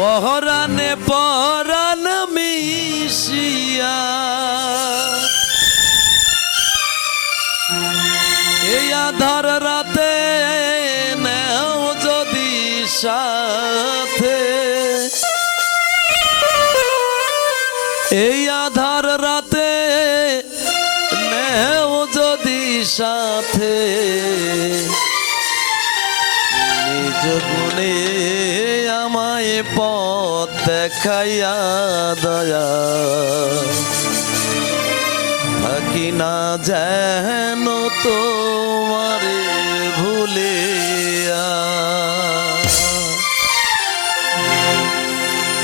পহরানে পরাণ মিশিয়া এই আধার রাতে নেও যদি সাথে, এই আধার রাতে নেও যদি সাথে, নিজ গুণে আমায় পথ দেখাইয়া দয়া থাকি না যেন তোমারে ভুলিয়া।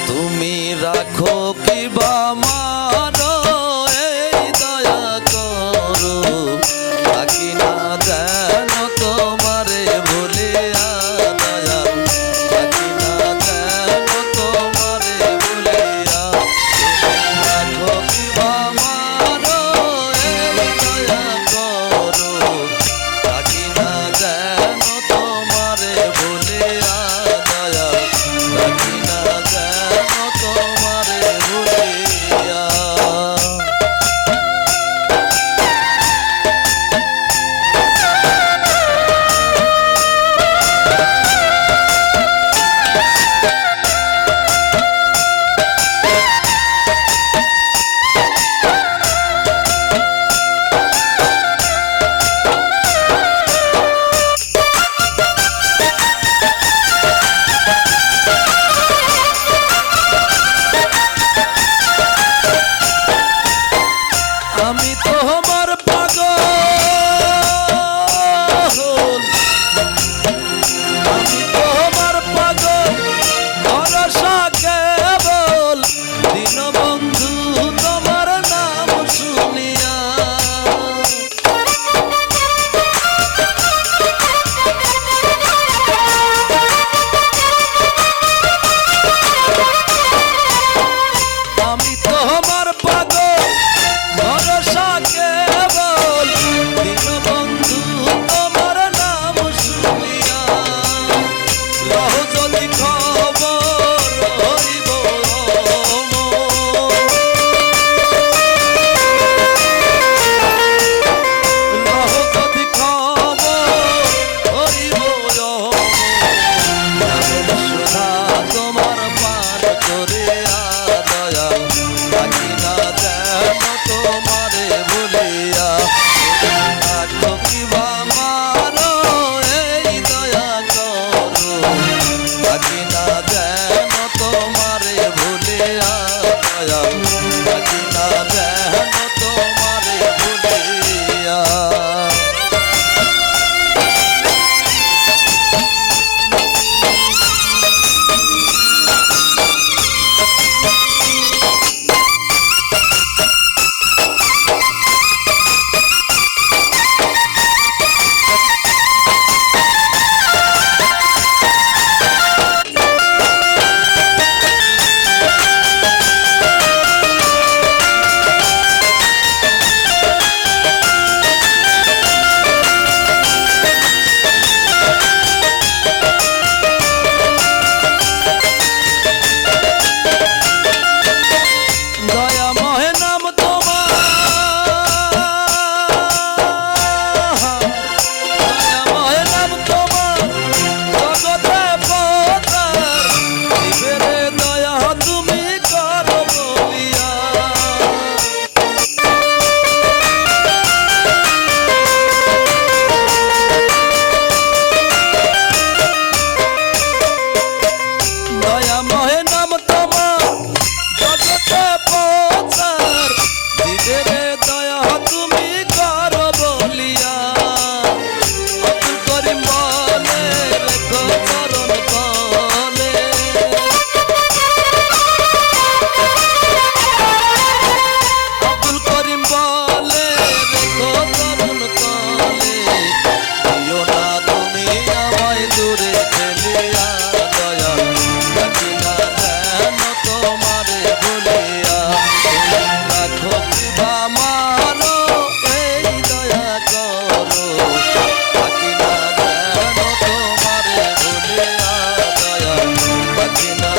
তুমি রাখো কি বা মারো এই দয়া করো, থাকি না যেন তোমারে ভুলিয়া দয়া, থাকি না যেন তোমারে ভুলিয়া। রাখো কি বা মারো এই দয়া করো, থাকি না যেন তোমারে ভুলিয়া দয়া, থাকি না যেন তোমারে ভুলিয়া। আমি তোমার পাগল, আমি তোমার পাগল, ভরসা কেবল দীনবন্ধু তোমার নাম শুনিয়া। আমি তোমার পাগল, ভরসা কেবল দীনবন্ধু তোমার নাম শুনিয়া। লহ যদি খবর হইব লহ যদি খবর হইব সুধা তোমার পান করিয়া দয়া, থাকি না যেন তোমারে ভুলিয়া। রাখো কি বা মারো এই দয়া করো, থাকি না যেন তোমারে ভুলিয়া দয়া, থাকি না যেন তোমারে ভুলিয়া। দয়াময় নাম তোমার, দয়াময় নাম তোমার, জগতে পতার, জীবেরে দয়া তুমি করো বলিয়া। দয়াময় নাম তোমার, জগতে পৌঁছার, জীবেরে দয়া তুমি করো বলিয়া। অতুল করিম বলে রেখো চরণ তলে, অতুল করিম বলে রেখো চরণ তলে। দিও না তুমি আমায় দূরে ফেলিয়া দয়া, থাকি না যেন তোমারে ভুলিয়া। রাখো কি বা মারো এই দয়া করো, থাকি না যেন তোমারে ভুলিয়া দয়া, থাকি না